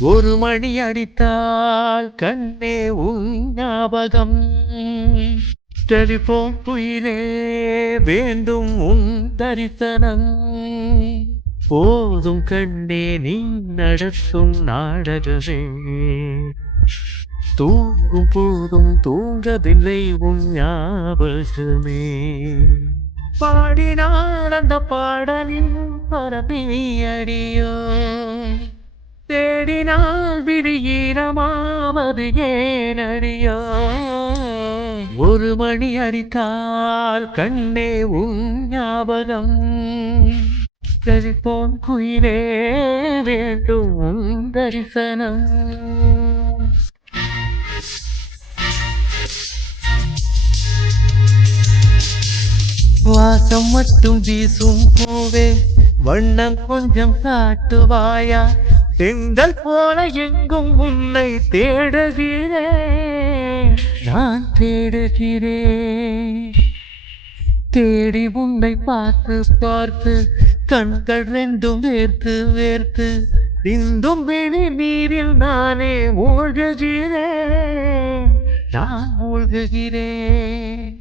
ஒரு மணி அடித்தால் கண்ணே உன் ஞாபகம். டெலிபோன் குயிலே வேண்டும் உன் தரிசனம். போதும் கண்ணே நீ நடத்தும் நாடகமே. தூங்கும் போதும் தூங்கவில்லை உன் ஞாபகமே. பாடினால் அந்த பாடலின் பரப்பி அடியோ தேடினால் விழியீனமாவது ஏனடியோ? ஒரு மணி அடித்தால் கண்ணே உன் ஞாபகம். தரிப்போன் குயிலே வேண்டும் தரிசனம். வாசம் மட்டும் வீசும் பூவே வண்ணம் கொஞ்சம் காட்டுவாயா? தென்றல் போல எங்கும் உன்னை தேடுகிறேன் நான் தேடுகிறேன் தேடி உன்னை பார்த்து பார்த்து கண்கள் ரெண்டும் வேர்த்து வேர்த்து இந்தும் வெளி நீரில் நானே மூழ்குகிறேன் நான் மூழ்குகிறேன்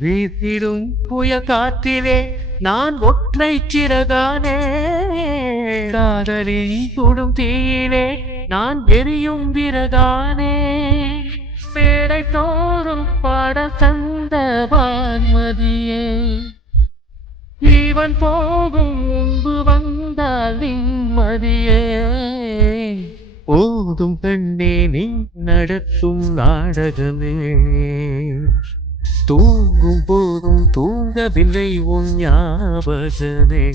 வீசிடும் புய காற்றிலே நான் ஒற்றை சிறகானே. காதலி சுடும் தீயிலே நான் எரியும் விரதானே. மேடை தோறும் பாட தந்த பார்மதியே இவன் போகும் முன்பு வந்தால் நிம்மதியே. போதும் பெண்ணே நீ நடத்தும் நாடகமே. தூங்கும் போதும் தூங்கவில்லை உன் ஞாபகமே.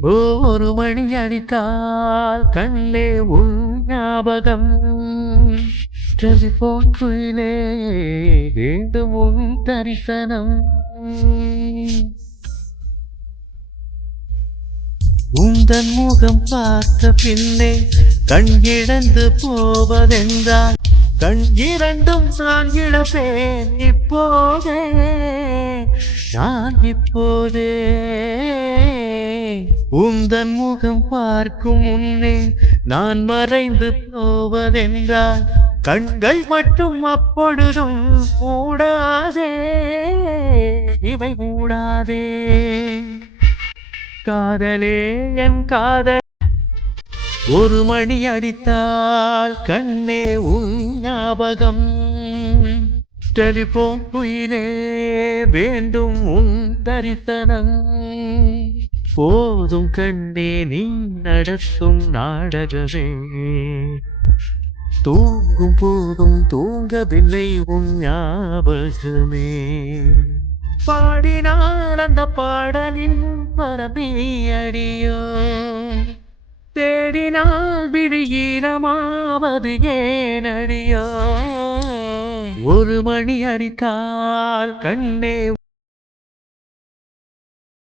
ஒரு மணி அடித்தால் கண்ணே உன் ஞாபகம். டெலிபோன் குயிலே வேண்டும் உன் தரிசனம். உந்தன் முகம் பார்த்த பின்னே கண் இழந்து போவதென்றால் கண் இரண்டும் நான் இழப்பேன் இப்போதே. நான் இப்போதே. உந்தன் முகம் பார்க்கும் முன்னே நான் மறைந்து போவதென்றால் கண்கள் மட்டும் அப்பொழுதும் மூடாதே. இவை மூடாதே. காதலே என் காதல். ஒரு மணி அடித்தால் கண்ணே உன் ஞாபகம். டெலிபோன் குயிலே வேண்டும் உன் தரிசனம். போதும் கண்ணே நீ நடத்தும் நாடகமே. தூங்கும் போதும் தூங்கவில்லை உன் ஞாபகமே. பாடினால் அந்த பாடலின் பரப்பி அடியோ ஏனடி தேடினால் விழியீனமாவது ஏனடியோ? ஒரு மணி அடித்தால் கண்ணே